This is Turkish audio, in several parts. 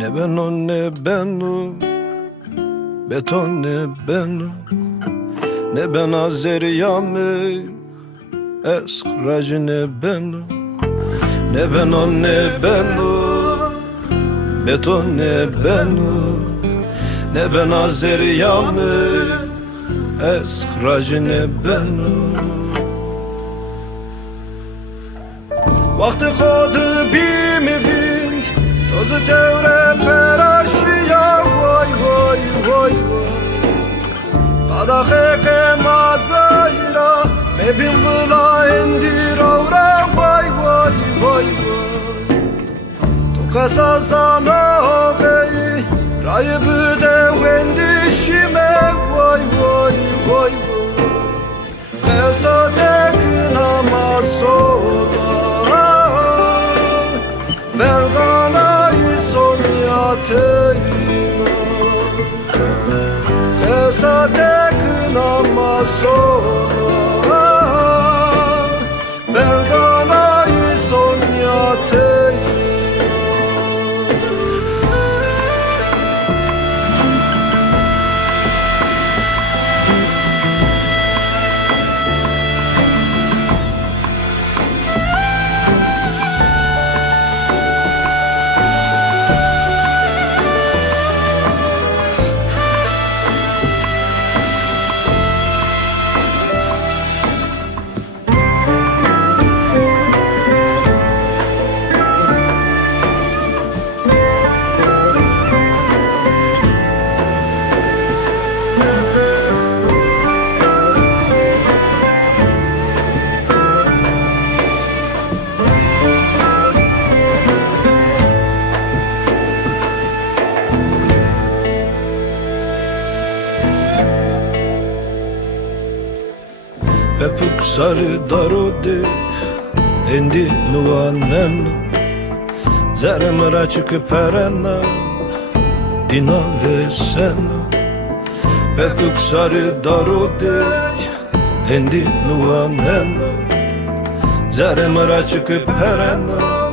Ne ben o ne ben o, beton ne ben o, ne ben Azeriyamı, eskracı ne ben o. Ne ben o ne ben o, beton ne ben o, ne ben Azeriyamı, eskracı ne ben o. Vakti kodu bimi vind, tozu tevre peraşiya, vay vay vay vay. Kadahe kemadzayra, mebin vıla endiravra, vay vay vay vay. Tukasa sana veyi, rayıbı de vendişime, vay vay vay vay. Kesa tek namasola, Verdana'yı Sonyateyna, Kesa tek namasola, Verdana'yı Sonyateyna. Pepuk sarı darode, endi luanen, zeremera çıkıp perena, dina ve sen. Pepuk sarı darode, endi luanen, zeremera çıkıp perena,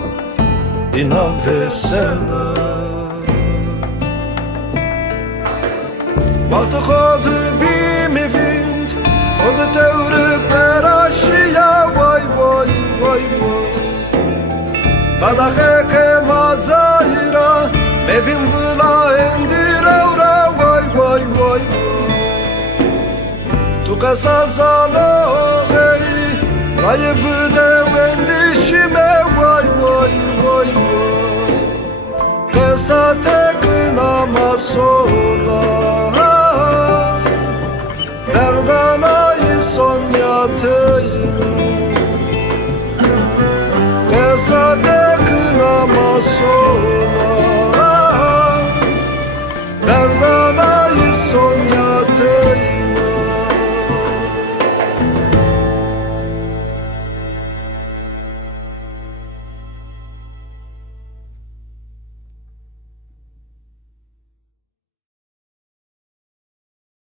dina ve sen. Vakti kodu bimi vind, tozu tevre peraşiya, vay vay vay vay. Kadahe kemadzayra, mebin vıla endiravra, vay vay vay vay. Tukasa zaloheyi, rayıbı de vendişime, vay vay vay vay. Kesa tek namasola, Verdana'yı Sonyateyna, Kesa tek namasola.